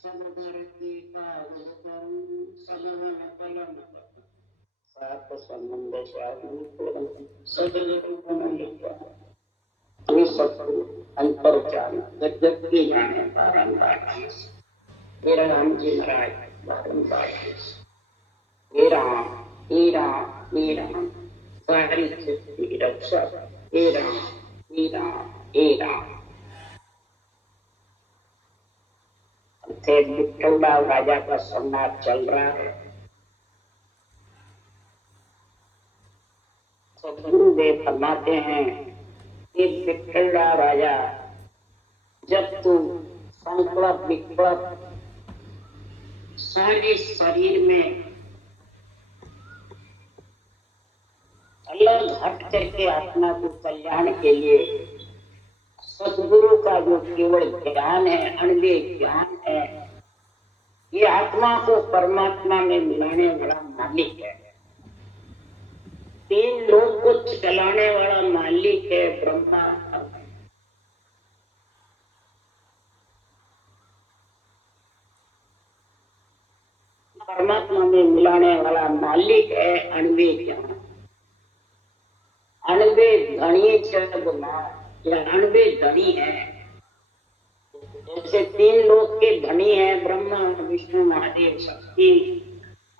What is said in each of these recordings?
सदगरति कावकं सगवनकलं सात संबंध स्वामी सदगुरुगुणलित्वा ये सत्संग अंतर्जान जगत के जाने बारंबार मेरा राम जी महाराज बारंबार हे राम सारी सृष्टि रक्षा हे राम थे विठलदास राजा का संवाद चल रहा है। सदगुरुदेव फरमाते हैं कि विठलदास राजा जब तू संकल्प विकल्प सारे शरीर में अलग हट करके आत्मा को कल्याण के लिए सदगुरु का जो केवल ज्ञान है, अणव्य ज्ञान है, ये आत्मा को परमात्मा में मिलाने वाला मालिक है। तीन लोग को चलाने वाला मालिक है ब्रह्मा। परमात्मा में मिलाने वाला मालिक है अणव्य ज्ञान। अणव्य धनी अणव्य धनी है। जैसे तीन लोग के धनी है ब्रह्मा विष्णु महादेव शक्ति।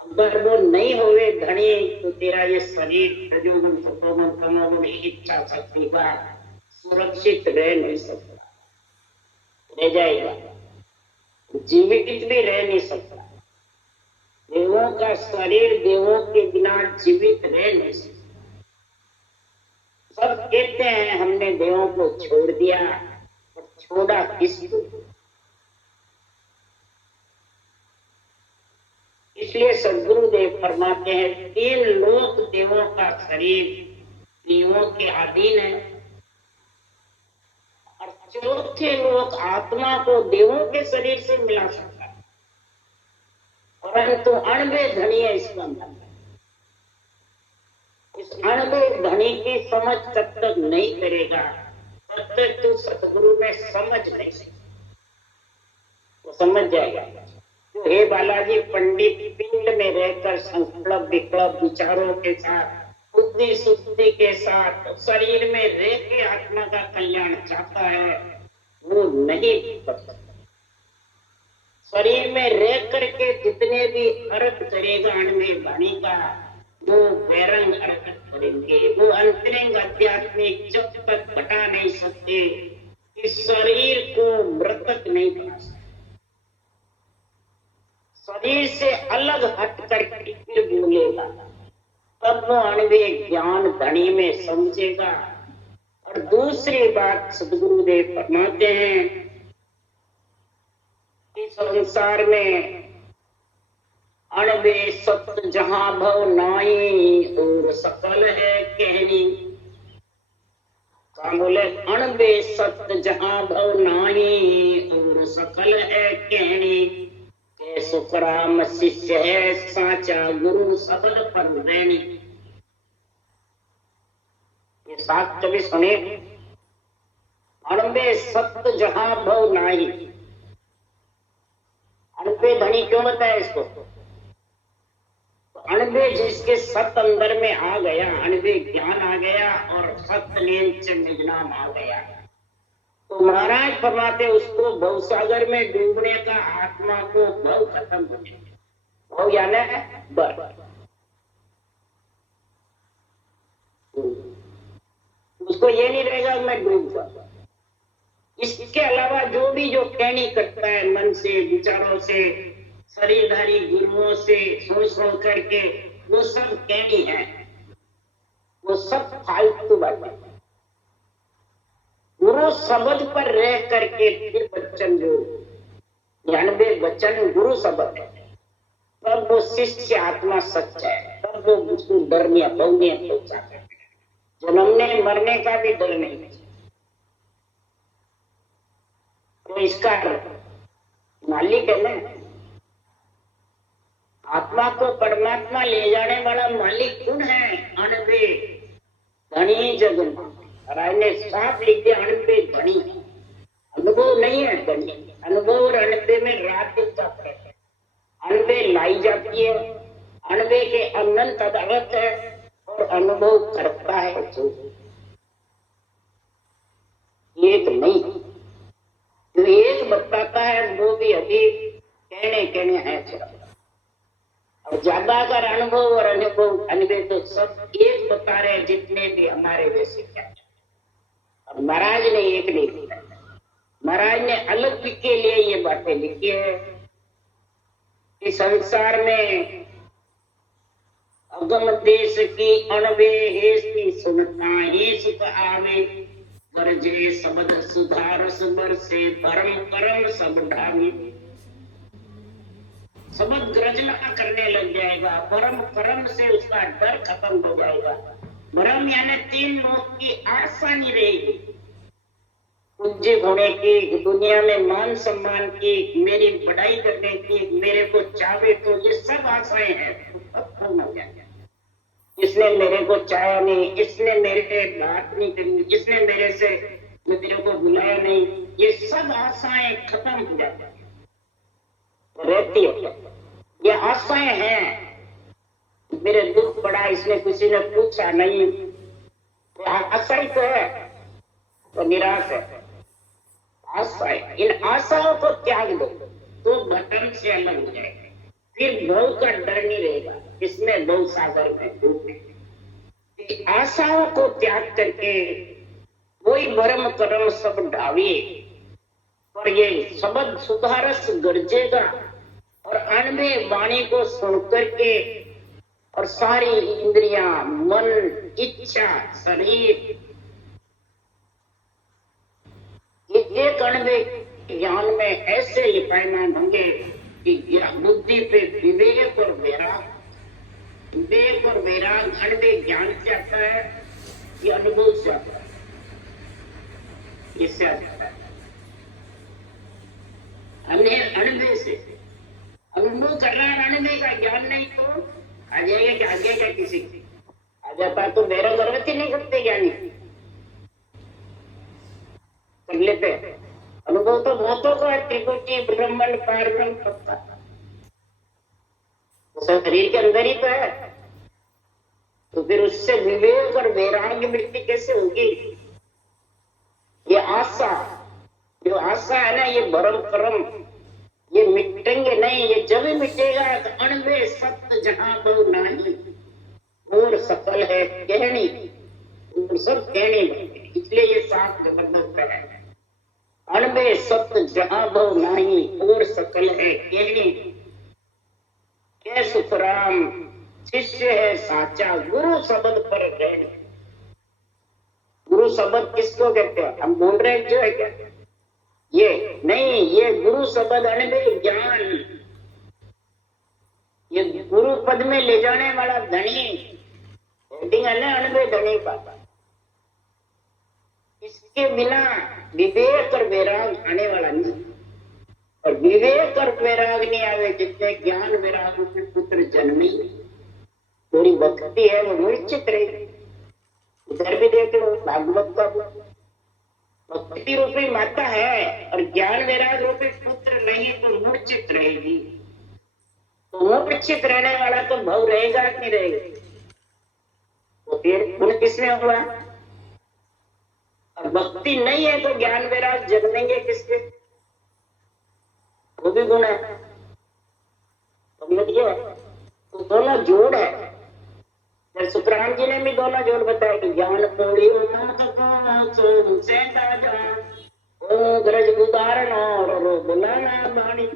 अगर वो नहीं होवे धनी तो तेरा ये शरीर रजोगुण सतोगुण तमोगुण इच्छा शक्ति का सुरक्षित रह नहीं सकता, रह जाएगा, जीवित भी रह नहीं सकता। देवों का शरीर देवों के बिना जीवित रह नहीं सकता। सब कहते हैं हमने देवों को छोड़ दिया, और छोड़ा किसको? इसलिए सदगुरुदेव फरमाते हैं तीन लोक देवों का शरीर देवों के अधीन है, और चौथे लोक आत्मा को देवों के शरीर से मिला सकता है, परंतु अणव्य धनी है इसका मतलब। इस अणव्य धनी की समझ तब तक नहीं करेगा तब तक तू सतगुरु में समझ नहीं सकता। तो समझ जाएगा तो हे बालाजी पंडित पिंड में रहकर संकल्प विकल्प विचारों के साथ बुद्धि शुद्धि के साथ शरीर में रह के आत्मा का कल्याण चाहता है, वो नहीं कर सकता। शरीर में रह करके जितने भी अर्थ करेगा अणव्य धनी का वो बहिरंग अर्थ करेंगे। वो अंतरंग आध्यात्मिक जब तक घटा नहीं सकते इस शरीर को मृतक नहीं बना सकते। शरीर से अलग हट करके फिर बोलेगा तब वो अणव्य ज्ञान धनी में समझेगा। और दूसरी बात सदगुरुदेव फरमाते हैं कि संसार में अणव्य सत्य जहां भव नाई और सकल है कहनी। क्या बोले? अणव्य सत्य जहां भव नाई और सकल है कहनी। के सुखराम शिष्य है साचा गुरु सबल पर रहनी। ये सात कभी सुने। अणव्य सत्य जहां भव नाई। अणव्य धनी क्यों बताया इसको? अणव्य जिसके सत अंदर में आ गया, अणव्य ज्ञान आ गया और सत्य निजनाम आ गया, तो महाराज फरमाते उसको भवसागर में डूबने का आत्मा को भव खत्म हो जाएगा। भव यानी है बर। उसको ये नहीं रहेगा मैं डूब जाऊंगा। इसके अलावा जो कहनी करता है मन से विचारों से शरीरधारी गुरुओं से सोच करके वो सब कहनी है, वो सब फालतू बातें। गुरु शब्द पर रह करके फिर वचन जो अणव्य वचन गुरु शब्द है, तब वो शिष्य आत्मा सच्चा है, तब वो उसको डरने बहुने पहुंचाता है। जन्मने मरने का भी डर नहीं है। तो इसका मालिक है ना, आत्मा को परमात्मा ले जाने वाला मालिक कौन है? अणव्य धनी जगन्नाथ। राय ने साफ लिख दिया अणव्य धनी। अनुभव नहीं है धनी। अनुभव और अणव्य में रात है, अणवे के अनंत अदालत है और अनुभव करता है जो एक नहीं, जो एक बताता है वो भी अभी कहने है। और ज्यादातर अनुभव और अनुभव तो सब एक बता रहे हैं, जितने भी हमारे वैसे क्या। अब महाराज ने एक नहीं बताया, महाराज ने अलग के लिए ये बातें लिखी है कि संसार में अगम देश की अणवे हेस्ती सुनता ही सुख आवे, गरजे शब्द सुधार सबर से परम परम सब ढावी। शब्द गर्जना करने लग जाएगा, परम परम से उसका डर खत्म हो जाएगा। भ्रम यानी 3 लोक की आशा नहीं रहेगी, पूज्य होने की, दुनिया में मान सम्मान की, मेरी बढ़ाई करने की, मेरे को चाहे तो, ये सब आशाएं हैं खत्म हो जाएगा। इसने मेरे को चाहा नहीं, इसने मेरे बात नहीं करी, इसने मेरे को बुलाया नहीं, ये सब आशाएं खत्म हो जाती है, रहती है। ये आशाएं हैं, मेरे दुख पड़ा इसने किसी ने पूछा नहीं, आशा ही तो है, तो निराश है। आशाएं, इन आशाओं को त्याग दो तो भटम से अलग हो जाएगा, फिर भव का डर नहीं रहेगा, इसमें भव सागर में डूबे। आशाओं को त्याग करके वही भरम कर्म सब ढावी, और ये शब्द सुधारस गरजेगा, और अनबे वाणी को सुनकर के और सारी इंद्रियां, मन, इच्छा, शरीर, एक अनबे ज्ञान में ऐसे लिपायमान होंगे कि बुद्धि पे विवेक और वैराग, विवेक और वैराग अनबे ज्ञान से आता है, ये अनुभव से आता है, इससे आता है। अनबे से अनुभव कर रहा है, अनबे का ज्ञान नहीं तो आ जाएगा कि आगे क्या किसी आ जाता है तो मेरा गर्वती नहीं करते ज्ञानी कर लेते। अनुभव तो बहुतों का है, त्रिपुटी ब्रह्मण पारब्रह्म सबका, तो शरीर के अंदर ही तो है, तो फिर उससे विवेक और वैराग्य वृत्ति कैसे होगी? ये आशा, जो आशा है ना, ये भरम कर्म, ये मिटेंगे नहीं। ये जब भी मिटेगा तो अणवे सत्य जहां बहु नाही, और सकल है कहनी, सब कहने लगते, इसलिए ये साफ जबरदस्त है। अणवे सत्य जहां बहु नाही, और सकल है कहनी, के सुखराम शिष्य है साचा, गुरु शब्द पर रहने। गुरु शब्द किसको कहते हैं? हम बोल रहे हैं जो है क्या, ये नहीं, ये गुरु शब्द अनबे ज्ञान, ये गुरु पद में ले जाने वाला धनी, हेडिंग है ना अनबे धनी का। इसके बिना विवेक और वैराग आने वाला नहीं, और विवेक और वैराग नहीं आवे जितने ज्ञान वैराग के पुत्र जन्मी, पूरी भक्ति है वो मूर्छित रहेगी। उधर भी देख लो भागवत का, भक्ति रूपी माता है और ज्ञान वैराग रूपी पुत्र नहीं तो मूर्छित रहेगी। तो मूर्छित रहने वाला तो भव रहेगा कि नहीं रहेगा? तो फिर गुण किसमें हुआ? और भक्ति नहीं है तो ज्ञान वैराग जन्मेंगे किसके? वो भी गुण है, समझिए। तो दोनों जोड़ है। सुखराम जी ने भी दोनों जोड़ बताया कि ज्ञान पूरी ग्रज उदाहरण और बुलाना बाणी।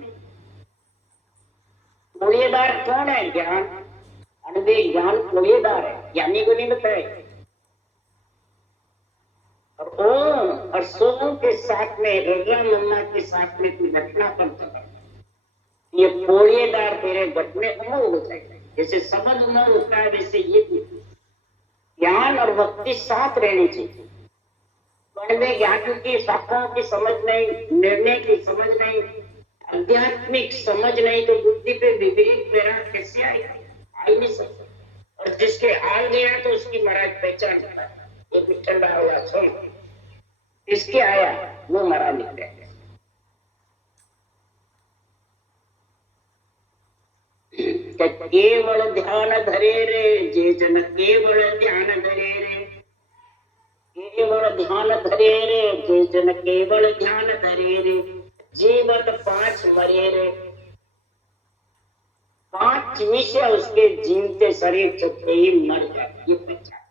पुलियदार कौन है? ज्ञान, अनबे ज्ञान पुलियदार है, ज्ञानी को नहीं बताया। और ओम और सोम के साथ में, रजा मम्मा के साथ में कोई घटना करता है, ये पोलियदार तेरे घटने उमर हो जाएगा। जैसे समझ उमर होता है वैसे ये भी ज्ञान और भक्ति साथ रहनी चाहिए। अनबे ज्ञान की शाखाओं की समझ नहीं, निर्णय की समझ नहीं, आध्यात्मिक समझ नहीं, तो बुद्धि पे विवेक वैराग कैसे आएगा? आ ही नहीं सकता। और जिसके आ गया तो उसकी महाराज पहचान होता है, ये भी ठंडा हुआ सुन, इसके आया वो महाराज निकले। केवल ध्यान धरे रे जे जन केवल ध्यान धरे रे, केवल ध्यान धरे रे जे जन केवल ध्यान धरे रे, जीवन 5 मरे रे। 5 विषय उसके जीवते शरीर चुपते ही मर जाए, ये पहचान।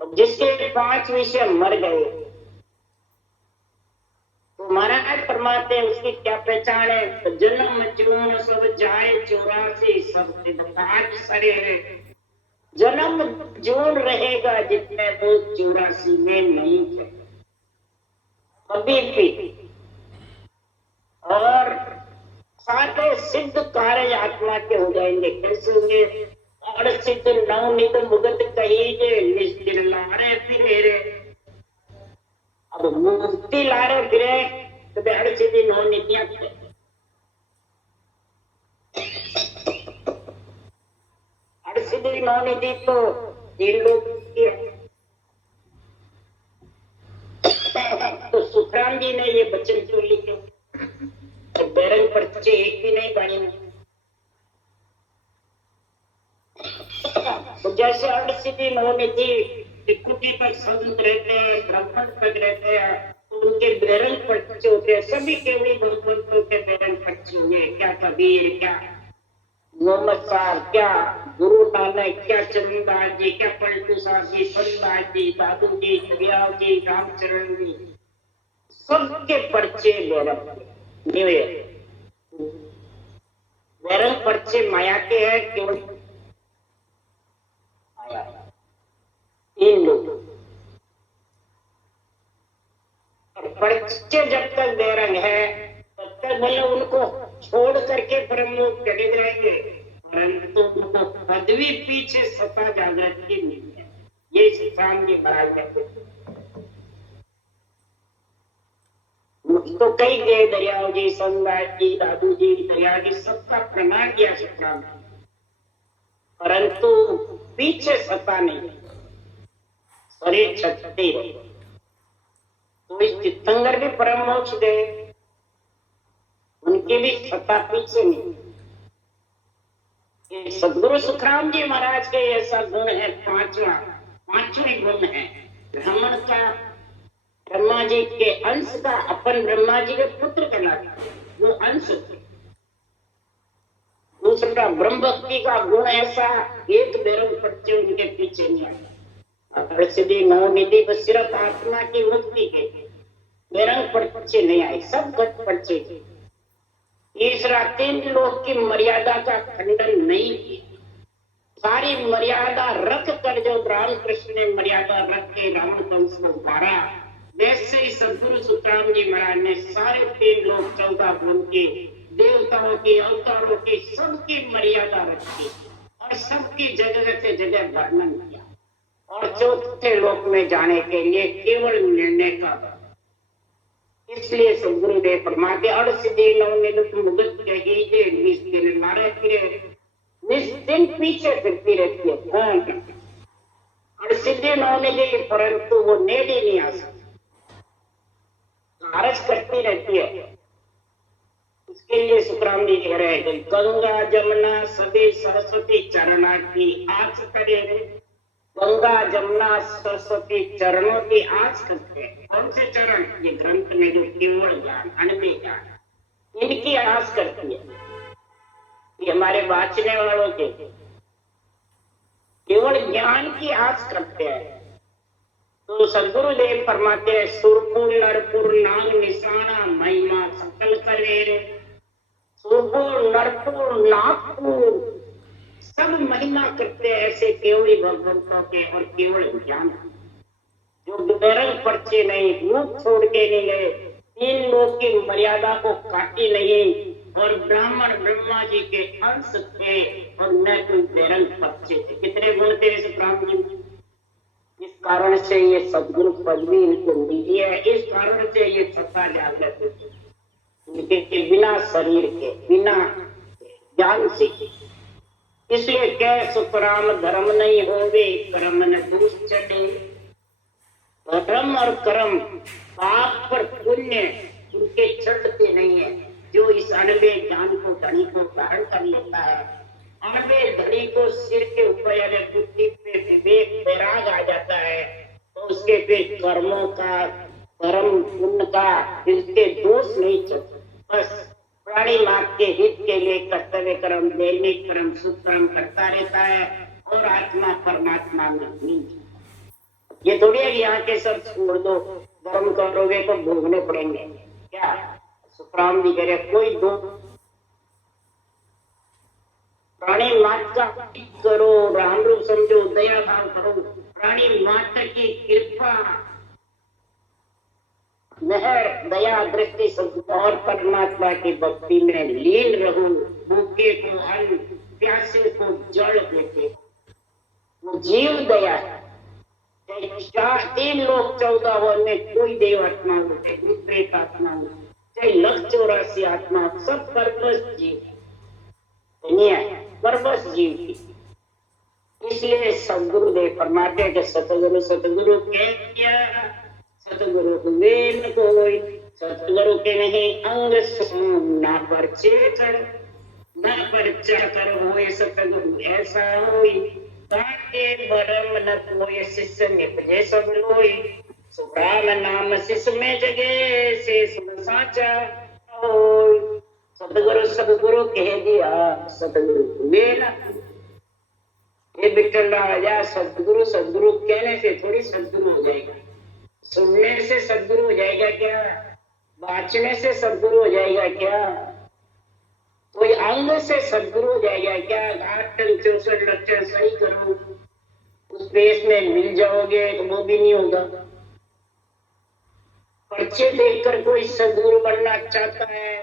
अब जिसके 5 विषय मर गए तो महाराज फरमाते हैं उसकी क्या पहचान है? तो जन्म जून सब जाए 84 सब सिद्धार्थ सरे, जन्म जून रहेगा जितने वो 84 में नहीं थे कभी भी। और सारे सिद्ध कार्य आत्मा के हो जाएंगे। कैसे होंगे? और सिद्ध नवनिध मुगत कही निश्चिल लारे फिरे रे। अब मुक्ति लारे फिरे तो बेहद सीधी नवनिधियां थे। सीधी नवनिधि तो 3 लोग की है। तो सुखराम जी ने ये वचन क्यों लिखे? तो बैरंग पर्चे एक भी नहीं बनी। तो जैसे अर्धसिद्धि नवनिधि त्रिकुटी तक संत रहते हैं, ब्राह्मण तक रहते हैं, तो उनके बैरंग पर्चे होते हैं। सभी केवली भगवंतों के बैरंग पर्चे हुए। क्या कबीर, क्या मोहम्मद साहब, क्या गुरु नानक, क्या चरणदास जी, क्या पलटू साहब जी, फरीदास जी, दादू जी, दरियाव जी, रामचरण जी, सबके पर्चे बैरंग पर्चे माया के हैं। केवल 3 लोग। पर्चे जब तक बैरंग है तब तक भले उनको छोड़ करके ब्रह्मलोक चले जाएंगे, परंतु उनको पदवी पीछे सता जागृत की नहीं है। ये सुखराम जी महाराज कहते। तो कई गए दरियाव जी, संदास जी, दादू जी, दरिया जी, सबका प्रणाम किया सुखराम जी, परंतु पीछे सता नहीं, शरीर छटते रहे। तो इस तीर्थंकर भी परम मोक्ष गए, उनके भी सत्ता पीछे नहीं। सदगुरु सुखराम जी महाराज के ऐसा गुण है, पांचवी गुण है ब्राह्मण का, ब्रह्मा जी के अंश का, अपन ब्रह्मा जी के पुत्र कहलाता है, वो अंश थे। दूसरा ब्रह्म भक्ति का गुण ऐसा, एक बैरंग पर्चे उनके पीछे नहीं आए। सिद्धि नवनिधि बस सिर्फ आत्मा की मुक्ति के बैरंग पर्चे नहीं आए, सब गट पर्चे थे। तीसरा 3 लोक की मर्यादा का खंडन नहीं किया। सारी मर्यादा रख कर जो रामकृष्ण ने मर्यादा रख के रावण कंस को मारा, वैसे ही सदगुरु सुखराम जी महाराज ने सारे 3 लोक 14 गुण के देवताओं की, अवतारों की, सबकी मर्यादा रखी और सबकी जगह से जगह वर्णन किया। और चौथे लोक में जाने के लिए केवल निर्णय का। इसलिए सदगुरुदेव फरमाते अर्धसिद्धि नवनिधि मुगत कही निश्चिल लारे फिरे। निश्चिल पीछे फिरती रहती है। कौन? अर्धसिद्धि नवनिधि, परंतु वो नेड़ी नहीं आ सकती, आरज करती रहती है। इसके लिए सुखराम जी कह रहे हैं गंगा जमुना सभी सरस्वती चरणा की आस करे। गंगा जमुना सरस्वती चरणों की आस करते हैं। कौन से चरण? ये ग्रंथ में जो केवल ज्ञान, अनबे ज्ञान, इनकी आस करती है। ये हमारे वाचने वालों के केवल ज्ञान की आस करते हैं। तो सदगुरुदेव फरमाते हैं सुरपुर नरपुर नाग निशाना महिमा सकल करे। सुरपुर नरपुर नागपुर सब महिमा करते हैं ऐसे केवली भगवंतों के और केवल ज्ञान, जो बैरंग पर्चे नहीं, रूप छोड़ के नहीं गए, 3 लोक की मर्यादा को काटी नहीं, और ब्राह्मण ब्रह्मा जी के अंश थे और न कोई बैरंग पर्चे थे। कितने गुण थे इस ब्राह्मण जी? इस कारण से ये सदगुरु पदवी इनको मिली है। इस कारण से ये सत्ता जागृत होती है इनके बिना शरीर के, बिना ज्ञान से। इसलिए कह सुखराम धर्म नहीं होवे कर्म न दूष चढ़े। धर्म और कर्म, पाप पर पुण्य उनके चढ़ते नहीं है। जो इस अनबे ज्ञान को धनी को धारण कर लेता है, अनबे धनी को सिर के ऊपर यानी बुद्धि पे विवेक वैराग आ जाता है, तो उसके फिर कर्मों का, कर्म पुण्य का इसके दोष नहीं चलते। बस प्राणी मात्र के हित के लिए कर्तव्य कर्म, दैनिक कर्म, शुभ कर्म करता रहता है और आत्मा परमात्मा में लीन। ये थोड़ी है यहाँ के सब छोड़ दो, धर्म करोगे तो भोगने पड़ेंगे। क्या सुखराम जी कह रहे, कोई दो प्राणी मात्र का करो, राम रूप समझो, दया भाव करो, प्राणी मात्र की कृपा, मेहर, दया, दृष्टि सब और परमात्मा की भक्ति में लीन रहो। भूखे को अन्न, प्यासे को जल देते, वो जीव दया है। 3 लोग 14 वन में कोई देव आत्मा हो, कोई प्रेत आत्मा हो, चाहे 184 आत्मा, सब परबस जीव दुनिया है, परबस जीव की। इसलिए सदगुरुदेव फरमाते हैं कि सतगुरु सतगुरु कह दिया, सतगुरु वेन कोई, सतगुरु के नहीं अंग ना परचे कर, ना परचा कर होए सतगुरु ऐसा होई, ताके भरम न कोई शिष्य निपजे सब लोई, सुखराम नाम शिष्य में जगे से सुन साचा होई। सतगुरु सतगुरु कह दिया, सतगुरु वेन, ये बिट्टल राजा सतगुरु सतगुरु कहने से थोड़ी सतगुरु हो जाएगा, सुनने से सदगुरु हो जाएगा क्या, वाचने से सदगुरु हो जाएगा क्या, कोई अंग से सदगुरु हो जाएगा क्या। 8 64 लक्षण सही करो, उस पेश में मिल जाओगे तो वो भी नहीं होगा। पर्चे देखकर कोई सदगुरु बनना चाहता है,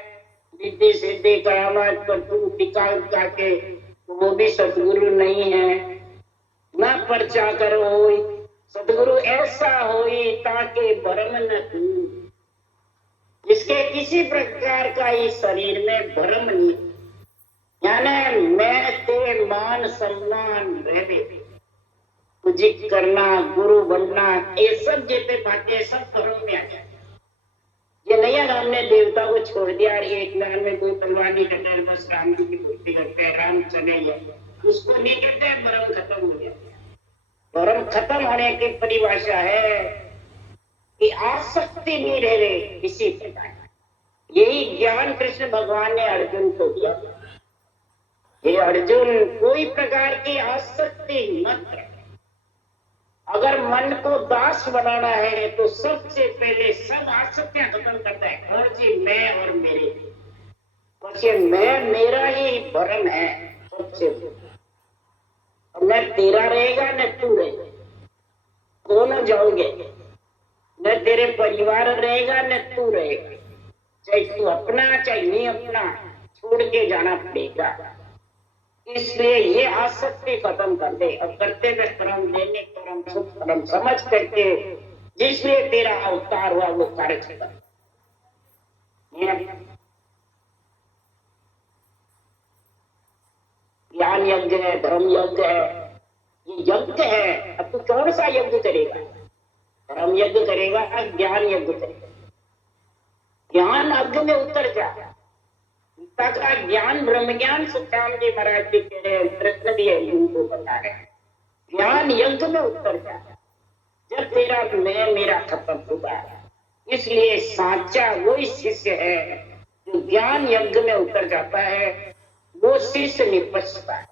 विधि सिद्धि करामात पर तू टिका के, तो वो भी सदगुरु नहीं है। ना पर्चा करो होई, सदगुरु ऐसा होई ताकि भरम न तू, जिसके किसी प्रकार का इस शरीर में भरम नहीं, यानी मैं ते मान सम्मान रहने, पूजित करना, गुरु बनना, ये सब जितने बातें सब भरम में आ जाए। ये नहीं है हमने देवता को छोड़ दिया, एक लाल में कोई तलवार नहीं करते, बस राम जी की भक्ति करते हैं, राम चले गए, उसको नहीं कहते हैं भरम खत्म हो गया। भरम खत्म होने की परिभाषा है कि आसक्ति नहीं रह रहे किसी प्रकार। यही ज्ञान कृष्ण भगवान ने अर्जुन को दिया। ये अर्जुन कोई प्रकार की आसक्ति मत रहे। अगर मन को दास बनाना है तो सबसे पहले सब आसक्तियां खत्म करता है। और जी मैं और मेरे, बस ये मैं मेरा ही भरम है सबसे। न तेरा रहेगा न तू रहेगा, दोनों जाओगे। न तेरे परिवार रहेगा न तू रहेगा, चाहे तू अपना चाहे नहीं अपना, छोड़ के जाना पड़ेगा। इसलिए ये आसक्ति खत्म कर दे और करते हुए कर्म, देने कर्म, शुभ कर्म समझ करके जिसलिए तेरा अवतार हुआ वो कार्य कर। ज्ञान यज्ञ है, धर्म यज्ञ है, ये यज्ञ है। अब तू कौन सा यज्ञ करेगा? धर्म यज्ञ करेगा, ज्ञान यज्ञ करेगा। ज्ञान यज्ञ में उतर जा। गीता का ज्ञान ब्रह्म ज्ञान सुखराम जी महाराज जी कह रहे हैं, कृष्ण भी उनको बता रहे हैं, ज्ञान यज्ञ में उतर जा। जब तेरा मैं मेरा खत्म होगा, इसलिए साचा वही शिष्य है जो ज्ञान यज्ञ में उतर जाता है, वो शिष्य निपजता है,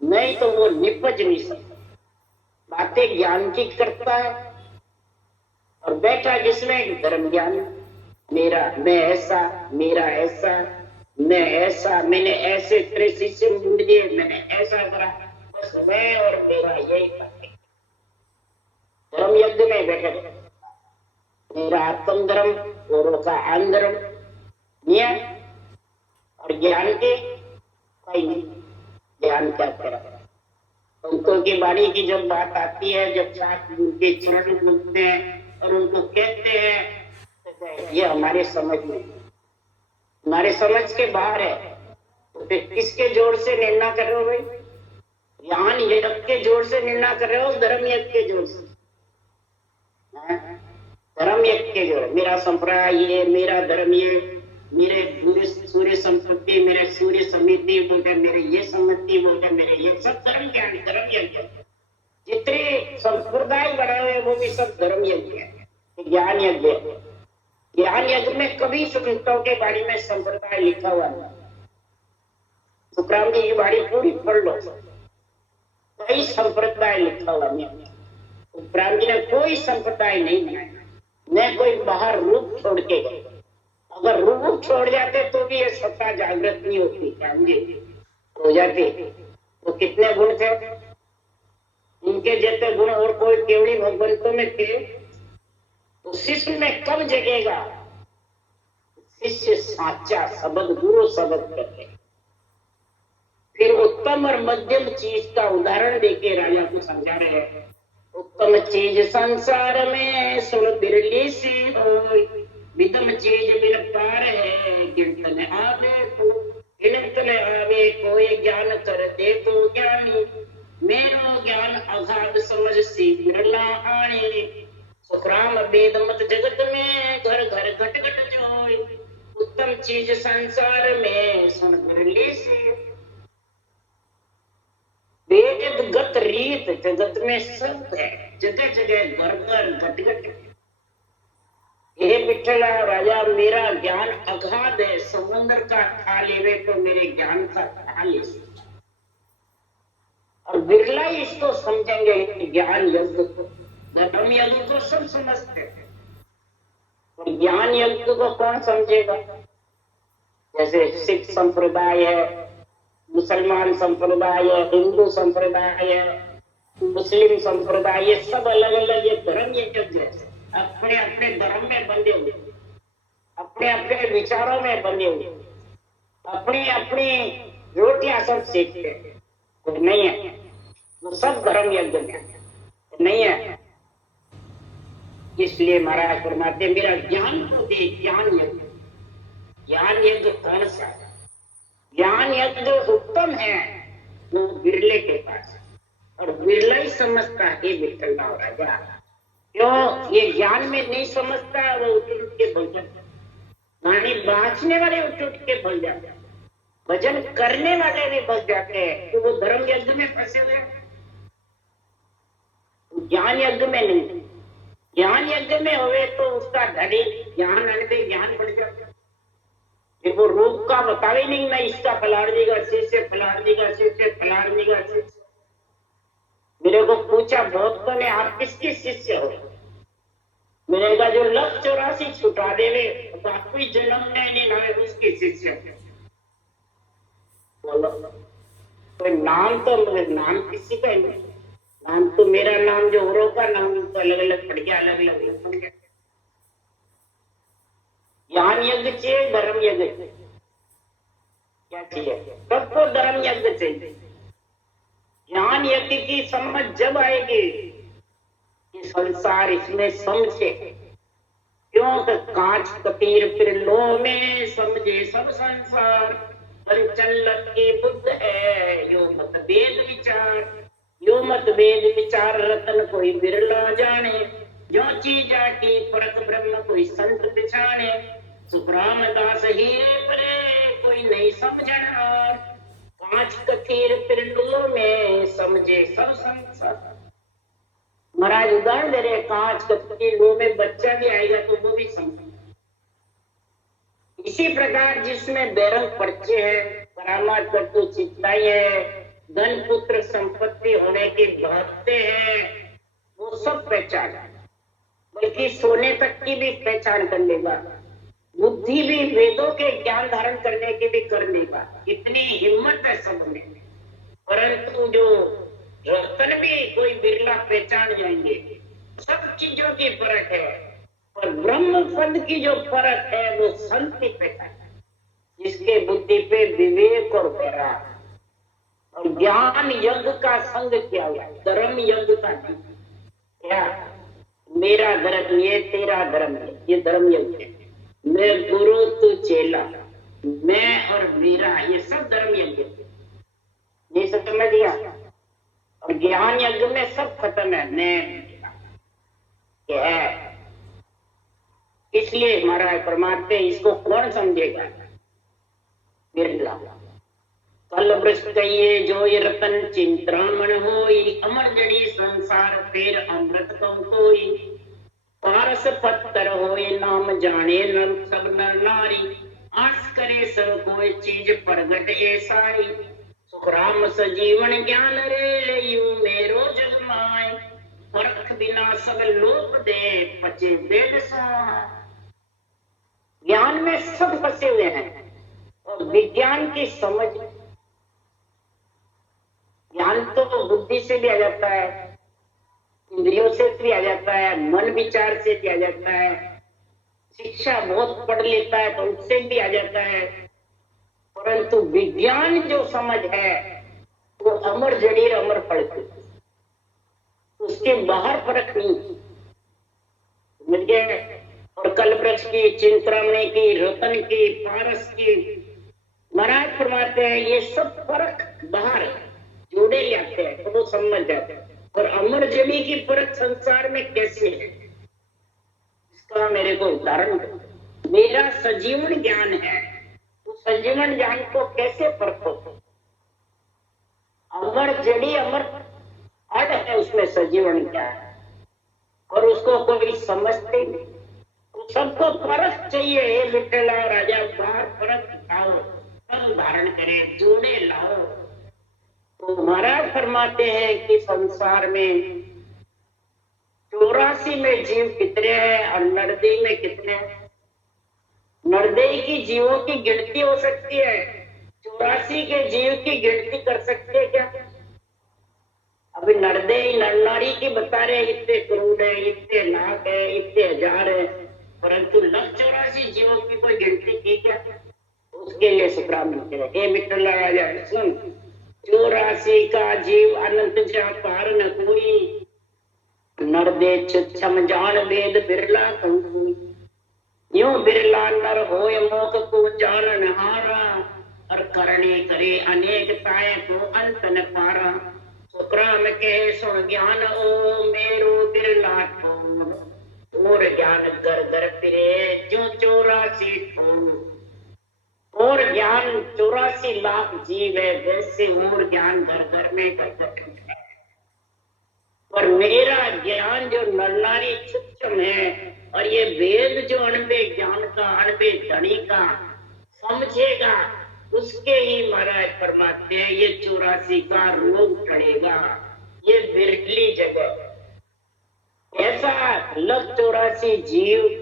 नहीं तो वो निपज नहीं सकता। बातें ज्ञान की करता है और बैठा जिसमें धर्म ज्ञान, मेरा मैं ऐसा, मेरा ऐसा, मैं ऐसा, मैंने ऐसे तेरे शिष्य ढूंढ दिए, मैंने ऐसा करा, बस मैं और मेरा यही बात। धर्म यज्ञ में बैठे, मेरा आत्म धर्म औरों का आन धर्म, नियम और ज्ञान के कहीं नहीं। ज्ञान क्या करा? संतों की वाणी की जब बात आती है, जब साथ उनके चरण घूमते हैं और उनको कहते हैं, ये हमारे समझ में, हमारे समझ के बाहर है, तो फिर किसके जोर से निर्णय कर रहे हो भाई? ज्ञान यज्ञ के जोर से निर्णय कर रहे हो, धर्म यज्ञ के जोर से? धर्म यज्ञ के जोर, मेरा संप्रदाय ये, मेरा धर्म ये, मेरे सूर्य संपत्ति, मेरे सूर्य समिति बोल गया, मेरे ये सम्मति बोल गया, मेरे ये सब धर्म ज्ञान, धर्म यज्ञ। जितने संप्रदाय बने हुए वो भी सब धर्म यज्ञ है, ज्ञान यज्ञ। ज्ञान यज्ञ में कभी संतों के बारे में संप्रदाय लिखा हुआ नहीं। सुखराम जी की बाणी पूरी पढ़ लो, कई संप्रदाय लिखा हुआ नहीं। सुखराम जी ने कोई संप्रदाय नहीं बनाया, न कोई बाहर रूप छोड़ के गए। अगर रूप छोड़ जाते तो भी ये सत्ता जागृत नहीं होती, हो जाती। तो कितने गुण थे, उनके जैसे गुण और कोई केवड़ी भगवंतों में थे। तो शिष्य में कब जगेगा, शिष्य साचा शब्द गुरु शब्द करते। फिर उत्तम और मध्यम चीज का उदाहरण देके राजा को समझा रहे हैं। उत्तम चीज संसार में सुन बिरली सी होय, विदम चीज बिन पार है, कीर्तन आवे को कीर्तन आवे, कोई ज्ञान कर दे तो ज्ञानी, मेरो ज्ञान अगाध समझ सी बिरला आने। सुखराम वेद मत जगत में घर घर घट घट जोय, उत्तम चीज संसार में सुन बिरली सी। वेदगत रीत जगत में सब है, जगह जगह घर घर घट घट। हे विठला राजा, मेरा ज्ञान अगाध है, समुद्र का था लेवे तो मेरे ज्ञान का था ले। और बिरला ही इसको समझेंगे ज्ञान यज्ञ को। धर्म यज्ञ को सब समझते हैं, और ज्ञान यज्ञ को कौन समझेगा। जैसे सिख संप्रदाय है, मुसलमान संप्रदाय है, हिंदू संप्रदाय है, मुस्लिम संप्रदाय, ये सब अलग अलग ये धर्म यज्ञ है। अपने अपने धर्म में बंधे हुए, अपने अपने विचारों में बंधे हुए, अपनी अपनी रोटियां सब सीखते हैं। तो नहीं है, वो सब धर्म यज्ञ में नहीं है। इसलिए महाराज फरमाते मेरा ज्ञान को दे, ज्ञान यज्ञ। ज्ञान यज्ञ कौन सा है? ज्ञान यज्ञ उत्तम है वो बिरले के पास, और बिरला ही समझता है विठल राजा। क्यों? ये ज्ञान में नहीं समझता, वो उठ उठ के भल जाता। गाने बांचने वाले उठ उठ के भल जाते, भजन करने वाले भी भल जाते हैं, तो वो धर्म यज्ञ में फंसे हुए। ज्ञान यज्ञ में नहीं, ज्ञान यज्ञ में हुए तो उसका धनी ज्ञान आने पे ज्ञान बढ़ जाता। फिर वो रूप का बतावे नहीं, मैं इसका फलाड़ देगा, सिर से फलाड़ देगा, सिर से फलाड़ देगा, सिर से। मेरे को पूछा बहुतों ने आप किसके शिष्य हो? मैंने कहा जो लख 84 छुटा देवे तो आपको जन्म नहीं ना उसके शिष्य। बोलो कोई नाम तो नाम किसी का नहीं, नाम तो मेरा नाम जो औरों का नाम तो अलग अलग पड़ गया, अलग अलग पड़ गया। ज्ञान यज्ञ चाहिए, धर्म यज्ञ क्या चाहिए? सबको धर्म यज्ञ चाहिए। ज्ञान यज्ञ की समझ जब आएगी कि संसार इसमें समझे। क्यों? कांच कतीर फिर लो में समझे सब संसार, पंचल्लत की बुद्ध है यो मतभेद विचार। यो मतभेद विचार रतन कोई बिरला जाने, जो चीजा की परक ब्रह्म कोई संत पिछाने। सुखराम दास हीरे परे कोई नहीं समझनार, कांच कथीर पिंडों में समझे सब संसार। महाराज उदाहरण दे रहे, कांच कथीर लो में बच्चा भी आएगा तो वो भी समझे। इसी प्रकार जिसमें बैरंग पर्चे है, करामात कट्टू चित्ताई है, धन पुत्र संपत्ति होने की बातें हैं, वो सब पहचान, बल्कि सोने तक की भी पहचान कर लेगा। बुद्धि भी वेदों के ज्ञान धारण करने की भी कर लेगा। इतनी हिम्मत है सब में। परंतु जो रतन भी कोई बिरला पहचान जाएंगे। सब चीजों की फर्क है, और ब्रह्म पद की जो फर्क है वो संत की पहचान है, जिसके बुद्धि पे विवेक और वैराग। और ज्ञान यज्ञ का संग किया हुआ, धर्म यज्ञ का नहीं। क्या? मेरा धर्म ये, तेरा धर्म ये धर्म यज्ञ है। मैं गुरु तू चेला, मैं और मेरा, ये सब धर्म यज्ञ। ये सब समझ दिया? और ज्ञान यज्ञ में सब खत्म है। मैं क्या है? इसलिए महाराज परमात्मा इसको कौन समझेगा? बिरला। कल वृक्ष कहिए जो ये रतन चिंतामण होई, अमर जड़ी संसार फिर अमृत कम कोई। पारस पत्थर होए नाम जाने नर सब नर नारी, आस करे सब कोई चीज प्रगट ऐसाई। सुखराम सजीवन ज्ञान रे यू मेरो जग माय, परख बिना सब लोक दे पचे वेद सहाय। ज्ञान में सब फंसे हुए हैं और विज्ञान की समझ, ज्ञान तो बुद्धि से भी आ जाता है, इंद्रियों से भी आ जाता है, मन विचार से भी आ जाता है, शिक्षा बहुत पढ़ लेता है तो उससे भी आ जाता है। परंतु विज्ञान जो समझ है वो अमर जड़ी अमर फल की, उसके बाहर फर्क नहीं। समझ गए? और कल्पवृक्ष की, चिंतामणि की, रतन की, पारस की, महाराज फरमाते हैं ये सब फर्क बाहर जोड़े लाते हैं तो वो समझ जाते हैं। और अमर जड़ी की परख संसार में कैसे है, इसका मेरे को उदाहरण दो। मेरा सजीवन ज्ञान है, उस सजीवन ज्ञान को कैसे परखो? अमर जड़ी अमर अड़ है उसमें सजीवन ज्ञान, और उसको कोई समझते नहीं। तो सबको परख चाहिए। हे विठला राजा बाहर परख लाओ, सब धारण करे, जोड़े लाओ। तो महाराज फरमाते हैं कि संसार में 84 में जीव कितने हैं और नरदेह में कितने हैं? नरदेह की जीवों की गिनती हो सकती है, 84 के जीव की गिनती कर सकते हैं क्या? अभी नरदेह नर नारी की बता रहे इतने करोड़ है, इतने लाख है, इतने हजार है, परंतु 184 जीवों की कोई गिनती की क्या? उसके लिए सुखराम लिखते हैं, हे मित्र राजा सुन, 84 का जीव अनंत जा पार न कोई, नरदेह छम जान वेद बिरला कोई। यूं बिरला नर होय मोख को जानन हारा, और करने करे अनेकताएं को अंत न पारा। सुखराम के सुन ज्ञान ओ मेरो बिरला ठोर, और ज्ञान घर घर फिरे जो 84 ठोर। और ज्ञान 84 लाख जीव है, वैसे और ज्ञान घर घर में प्रकट है। और मेरा ज्ञान जो नर नारी सूक्ष्म है, और ये वेद जो अणबे ज्ञान का, अणबे धनी का समझेगा, उसके ही महाराज फरमाते हैं ये 84 का रोग टलेगा। ये बिरली जगह ऐसा 184 जीव,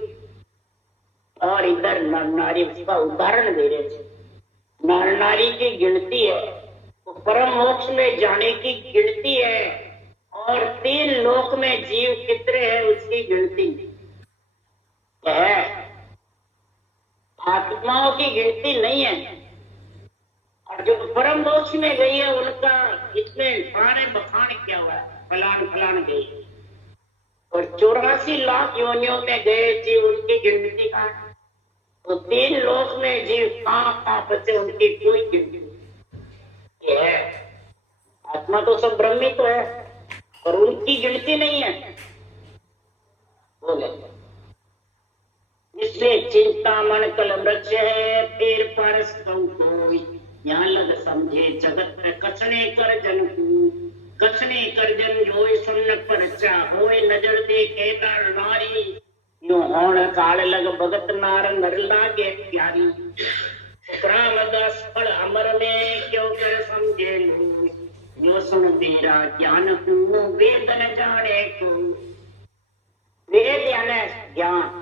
और इधर नर नारी, उसका उदाहरण दे रहे थे। नर नारी की गिनती है तो परम मोक्ष में जाने की गिनती है, और 3 लोक में जीव कितने हैं उसकी गिनती है। आत्माओं की गिनती नहीं है। और जो परम मोक्ष में गई है उनका इतने सारे बखान किया हुआ है, फलान फलान गई। और 84 लाख योनियों में गए जीव, उनकी गिनती कहाँ? तो 3 लोक में जीव कहाँ फंसे, उनकी कोई गिनती नहीं है। आत्मा तो सब ब्रह्मी तो है, और उनकी गिनती नहीं है। बोले इसलिए चिंतामण कल वृक्ष है, फिर पारस कोई, यहाँ लग समझे जगत में कसने कर जन को, कसने कर जन जो सुन परचा होए नजर दे के नर नारी। यूं होण काल लग भगत नार नर लागे प्यारी, सुखराम दास फल अमर में क्यों कर समझे लू। यो सुन मेरा ज्ञान को वेद न जाने को। वेद यानी ज्ञान,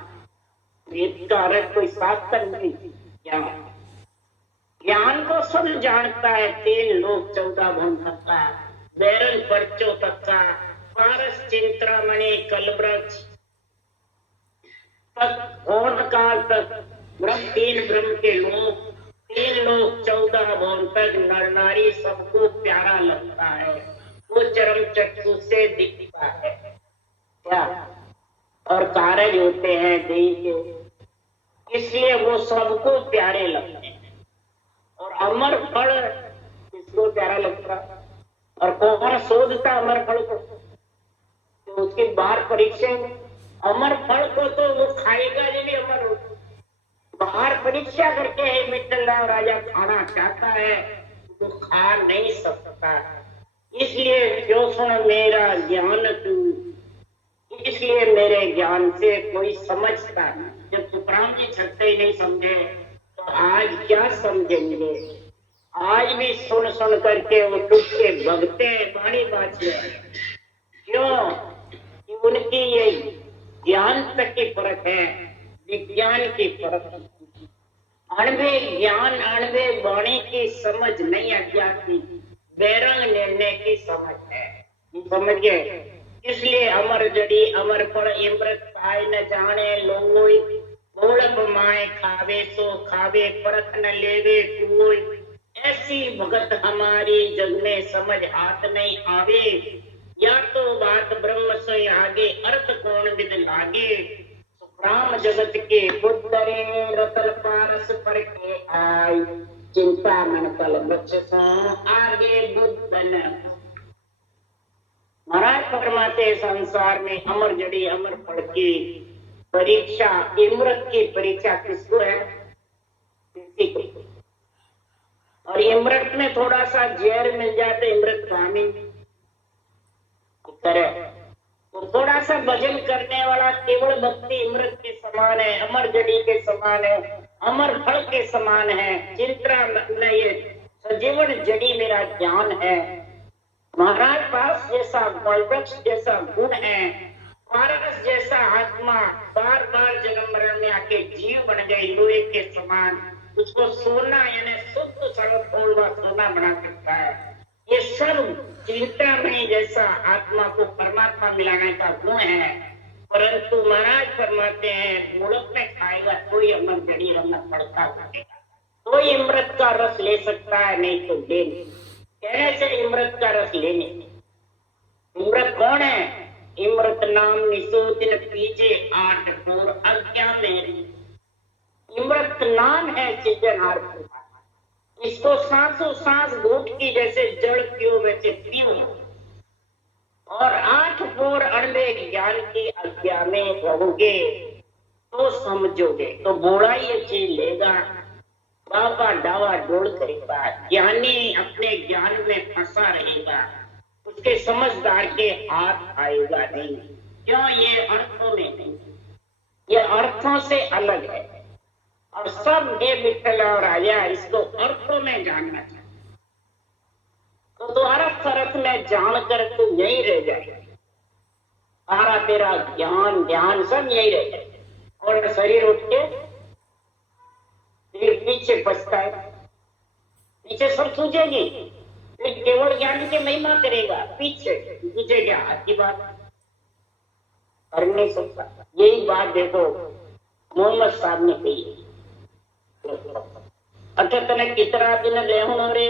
वेद का अर्थ कोई शास्त्र नहीं, ज्ञान। ज्ञान को सब जानता है, 3 लोक 14 भुवन तक का, बैरन पर्चो तक का, पारस चिंतामणि कल्पवृक्ष तक, और काल तक ब्रह्म, 3 ब्रह्म के लोक, 3 लोक 14 भुवन तक नर नारी सबको प्यारा लगता है। वो चरम चक्षु से दिखता है क्या, और कारज होते हैं देह के, इसलिए वो सबको प्यारे लगते हैं। और अमर फल किसको प्यारा लगता है? और कौन शोधता अमर फल को? तो उसके बाहर परीक्षा अमर फल को तो वो खाएगा ही नहीं, अमर हो। बाहर परीक्षा करके है विठ्ठलराव राजा खाना चाहता है, वो खा नहीं सकता। इसलिए जो सुन मेरा ज्ञान तू, इसलिए मेरे ज्ञान से कोई समझता नहीं। जब तुकाराम जी छठे ही नहीं समझे तो आज क्या समझेंगे। आज भी सुन सुन करके वो टूट के भगते हैं वाणी बाँचने वाले। क्यों कि उनकी ये ज्ञान तक की फर्क है, विज्ञान की फर्क। अणवे ज्ञान अणवे वाणी की समझ नहीं अज्ञाती, बैरंग निर्णय की समझ है। समझ गए। इसलिए अमर जड़ी अमर फल इमृत पाए न जाने लोई, बोलब माए खावे सो खावे परख न लेवे कोई। ऐसी भगत हमारी जग में समझ हाथ नहीं आवे, या तो बात ब्रह्म से आगे अर्थ कौन विद लागे। राम जगत के बुद्धरे रतन पारस पर के आय, चिंता मन कल वृक्ष सो आगे बुद्धन। महाराज फरमाते संसार में अमर जड़ी अमर फल की परीक्षा, इमृत की परीक्षा किसको है? किसी को। और इमृत में थोड़ा सा जहर मिल जाए तो इमृत स्वामी करे। तो थोड़ा सा भजन करने वाला केवल भक्ति इमृत के समान है, अमर जड़ी के समान है, अमर फल के समान है। चिंता न ये सजीवन जड़ी मेरा ज्ञान है। महाराज पास जैसा वृक्ष जैसा गुण है, पारस जैसा आत्मा बार बार जन्म मरण में आके जीव बन गए लोहे के समान, उसको सोना यानी शुद्ध सरल सोना बना सकता है। ये सब चिंता में जैसा आत्मा को परमात्मा मिलाने का गुण है। परंतु महाराज फरमाते हैं मूलक में खाएगा तो ही अमर जड़ी रंग पड़ता बनेगा, तो ही अमृत का रस ले सकता है, नहीं तो ले नहीं। कहने से इमृत का रस लेने। इमृत कौन है? इमृत नाम निशोदिन पीछे 8 पूर अज्ञा में। इमृत नाम है सृजनहार। इसको सांसों सांस घूट की जैसे जड़ पियो वैसे पियो, और 8 पूर अणवे ज्ञान की आज्ञा में रहोगे तो समझोगे। तो बोला ये चीज लेगा, बाबा डावा डोल करेगा, ज्ञानी अपने ज्ञान में फंसा रहेगा, उसके समझदार के हाथ आएगा नहीं। क्यों? ये अर्थों में नहीं, ये अर्थों से अलग है। और सब हे विठ्ठल और राजा इसको अर्थों में जानना चाहिए। तो अर्थ में जानकर तू यही रह जाएगा, सारा तेरा ज्ञान ध्यान सब यही रह जाएगा। और शरीर उठ के फिर पीछे पछता है, पीछे सब सूझेगी, फिर केवल ज्ञान की महिमा करेगा, पीछे तुझे क्या की बात कर नहीं सकता। यही बात देखो मोहम्मद साहब ने कही। अच्छा तने कितना दिन रहनो रे,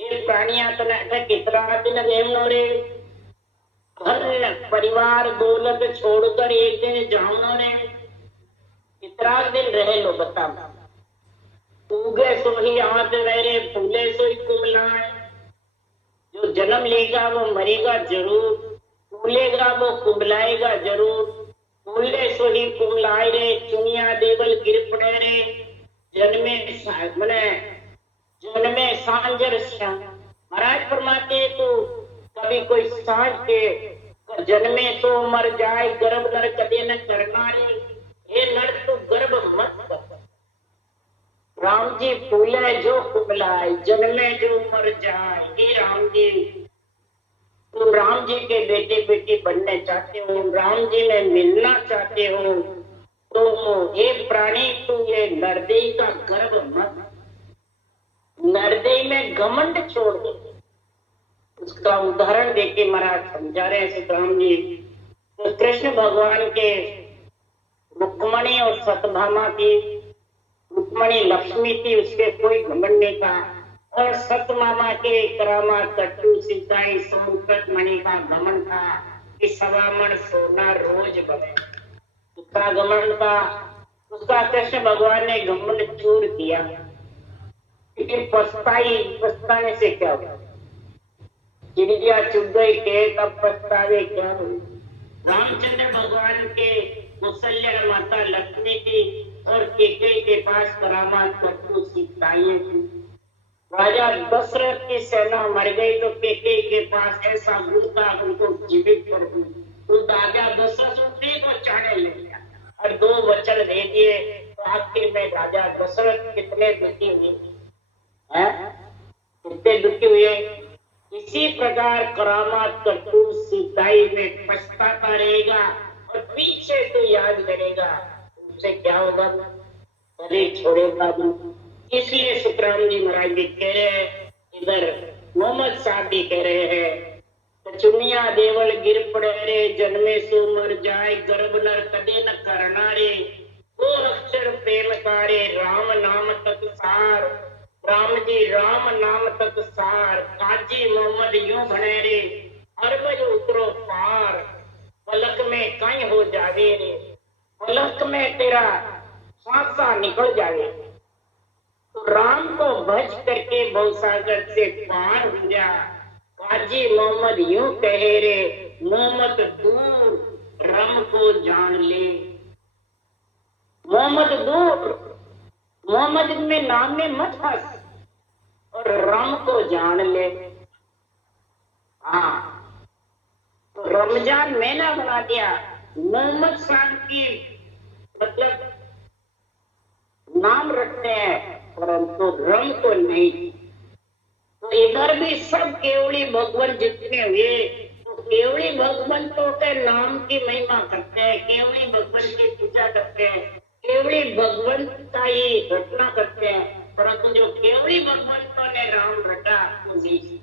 ये प्राणिया तने अच्छा कितना दिन रहनो रे, घर परिवार दौलत छोड़कर एक दिन जाओ रे, कितना दिन रह लो बताओ। उगे सो ही आते रहे, फूले सो ही कुमलाए। जो जन्म लेगा वो मरेगा जरूर, फूलेगा वो कुमलाएगा जरूर। फूले सो ही कुमलाए रे, चुनिया देवल गिर पड़े रे, जन्मे सांजर श्याम। महाराज फरमाते तो कभी कोई सांझ के जन्मे तो मर जाए, गर्भ नर कदे न करना रे। हे नर तू गर्भ मत कर। राम जी फूले जो कुमलाए, जन्मे जो मर जाए। हे राम जी तुम राम जी के बेटे बेटी बनने चाहते हो, राम जी में मिलना चाहते हो, तो ये प्राणी तू ये नरदेही का गर्भ मत, नरदेही में घमंड छोड़ दो। उसका उदाहरण देके महाराज समझा रहे हैं सीताराम जी। तो कृष्ण भगवान के रुक्मणी और सतभामा की, रुक्मणी लक्ष्मी थी, उसके कोई घमंड नहीं था। और सतमामा के करामात कट्टू सिंचाई संकट मणि का घमंड था कि 1.25 मन सोना रोज बने, उसका घमंड था। उसका कृष्ण भगवान ने घमंड चूर किया। लेकिन पछताने से क्या हुआ? चिड़िया चुग गई के तब पछतावे क्या हुई? रामचंद्र भगवान के कौशल्या माता लक्ष्मी की और कैकेयी के पास करामात करतूत सिखाई थी। राजा दशरथ की सेना मर गई तो कैकेयी के पास ऐसा गुण था उनको जीवित कर दी। तो राजा दशरथ उसी को चाहने लगा और 2 वचन दे दिए। तो आखिर में राजा दशरथ कितने दुखी हुए हैं, कितने दुखी हुए। इसी प्रकार करामात करतूत सिद्धाई में पछताता रहेगा और पीछे तो याद करेगा, उससे क्या होगा, कभी छोड़ेगा नहीं। इसलिए सुखराम जी महाराज भी कह रहे हैं, इधर मोहम्मद साहब भी कह रहे हैं, चुनिया देवल गिर पड़े रे, जन्मे सो मर जाए, गर्भ नर कदे न करना रे, 2 अक्षर प्रेम कारे, राम नाम तक सार, राम जी राम नाम तक सार, काजी मोहम्मद यूं भणे रे, अरबज उतरो पार, पलक में कहीं हो जावे रे, पलक में तेरा सांसा निकल जावे। तो राम को भज करके भवसागर से पार हो जा। काजी मोहम्मद यूं कहे रे, मोहम्मद दूर रम को जान ले। मोहम्मद दूर, मोहम्मद में नाम में मत फंस और राम को जान ले। हाँ, तो रमजान महीना बना दिया। मोहम्मद साहब की मतलब नाम रखते हैं परंतु रम को नहीं। तो इधर भी सब केवली भगवान जितने हुए तो केवली भगवंतों के नाम की महिमा करते हैं, केवली भगवान की पूजा करते हैं, केवली भगवंत का ही घटना करते हैं, परंतु जो केवली भगवंतों ने राम रटा वो नहीं।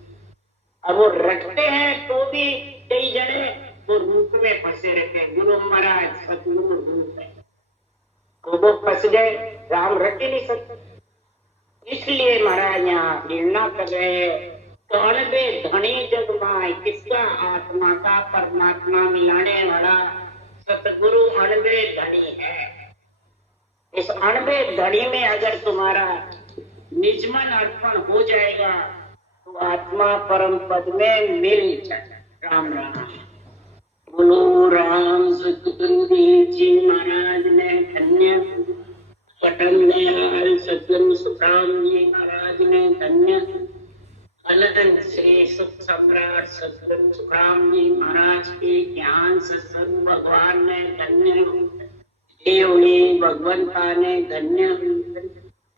अब वो रखते हैं तो भी कई जने वो रूप में फंसे रहते हैं। गुरु महाराज सतगुरु रूप है तो वो फंस गए, राम रट ही नहीं सकते। इसलिए महाराज यहाँ निर्णय कर रहे कौनबे धनी जग माय, किसका आत्मा का परमात्मा मिलाने वाला सतगुरु अनबे धनी है। इस अनबे धनी में अगर तुम्हारा निजमन अर्पण हो जाएगा तो आत्मा परम पद में मिल जाए। राम राम। बोलो राम सतगुरु देव जी महाराज ने धन्य, पटन दयाल सतगुरु सुखराम जी महाराज ने धन्य, अनंत श्री सुख सम्राट सतगुरु सुखराम जी महाराज के ज्ञान सत्संग भगवान ने धन्य, देवनी भगवंता ने धन्य,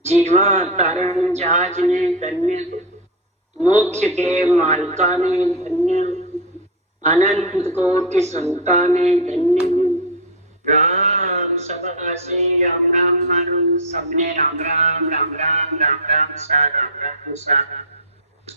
जीवा तारण जहाज ने धन्य, मोक्ष के मालका ने धन्य, अनंत कोटि संता ने धन्य। राम सभा से राम राम मानो, सबने राम राम राम राम राम राम सा राम राम सा।